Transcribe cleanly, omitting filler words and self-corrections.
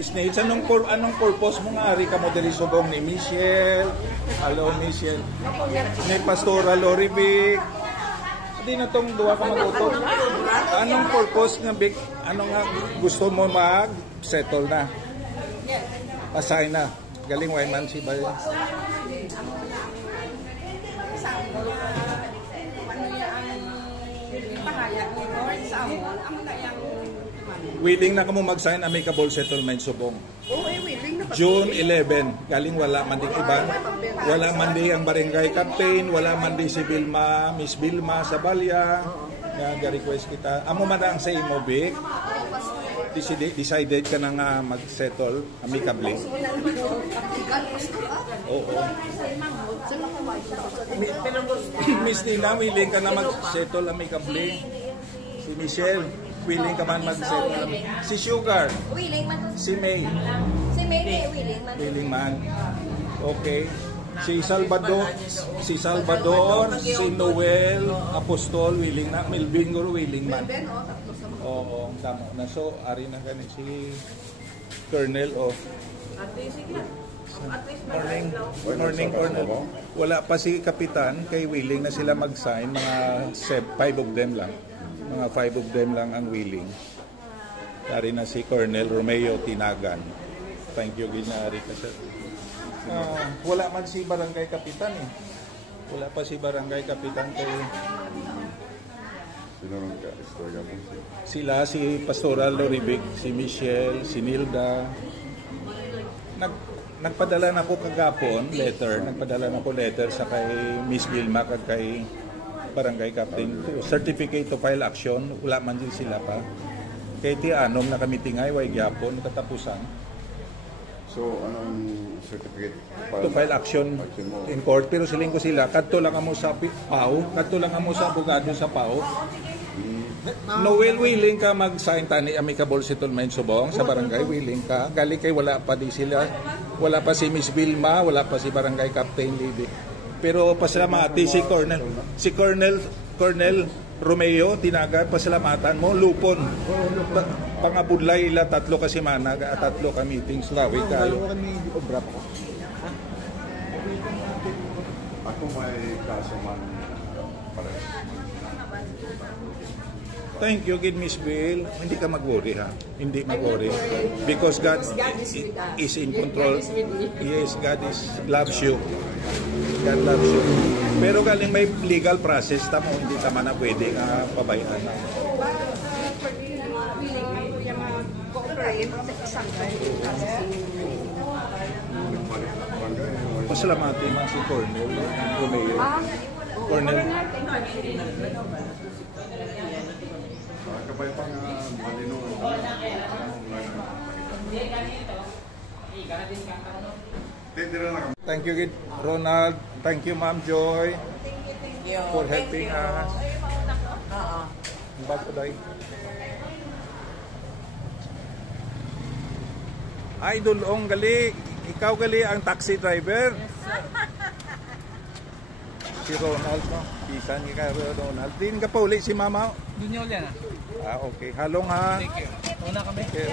Miss Nate, anong purpose mo nga ari ka mo diri subong ni Michelle? Hello Michelle. Ni Pastora Lorivic. Di na tong duwa ka magutom. Anong purpose nga big ano nga gusto mo mag-settle na? Assign na. Galing way man si Bay. Willing na kamo mag-sign amicable settlement subong. Willing na. June 11, galing wala man din iban. Wala man din ang barangay captain, wala man din si Vilma, Miss Vilma sa Balya. Nga request kita. Amo man ang sa imo big. Decided ka na nga mag-settle amicably. Oo. Miss Tina, willing ka na mag-settle amicably? Si Michelle, willing ka man mag-settle? Si Sugar? Willing man. Si May? Si May, willing man. Willing man. Okay. Si Salvador, si Noel, Apostol, willing na. Melvin, willing man. Oo, tama na. So, ari na gani si Colonel o. Morning, Colonel. Wala pa si Kapitan, kay willing na sila mag-sign. Mga 5 of them lang. Mga 5 of them lang ang willing. Ari na si Colonel Romeo Tinagan. Thank you, Ginari ka sir. Wala man si Barangay Kapitan eh. Wala pa si Barangay Kapitan kay... Sila, si Pastora Lorivic, si Michelle, si Nilda. Nagpadala na ako kagapon, letter. Nagpadala na ako letter sa kay Miss Vilma kag kay Barangay Captain. Certificate to file action, wala man din sila pa. Kay ti anom na kami tingay, way gyapon, katapusan. So, anong certificate? To file action in court. Pero siling ko sila, kadto lang amo sa PAO, kadto lang amo sa abogado sa PAO. Noel, willing ka mag-sign tani amicable settlement subong sa barangay? Willing ka? Gali kay wala pa di sila. Wala pa si Miss Vilma, wala pa si Barangay Captain Libby. Pero pasalamati si Colonel Romeo Tinagan, pasalamatan mo, lupon. Pangabudlay ila 3 ka semana, 3 ka meetings, lawi kayo. Ako may kaso man pares. Thank you, Gid Miss Bill. Hindi ka mag-worry ha. Hindi mag-worry. Because God is in control. Yes, God loves you. God loves you. Pero galing may legal process tamo, hindi tama na pwede nga pabayaan. Pasalamati man si Cornel. Cornel. Kapay pa nga malino. Thank you, Ronald. Thank you, Ma'am Joy, for helping us. Bago day. Idol Ong gali. Ikaw gali ang taxi driver. Si Ronald, no? Pisan ni ka Ronald. Din ka pa uli si Mama. Dunyol yan. Okay. Halong ha. Thank you. Una kami. Okay.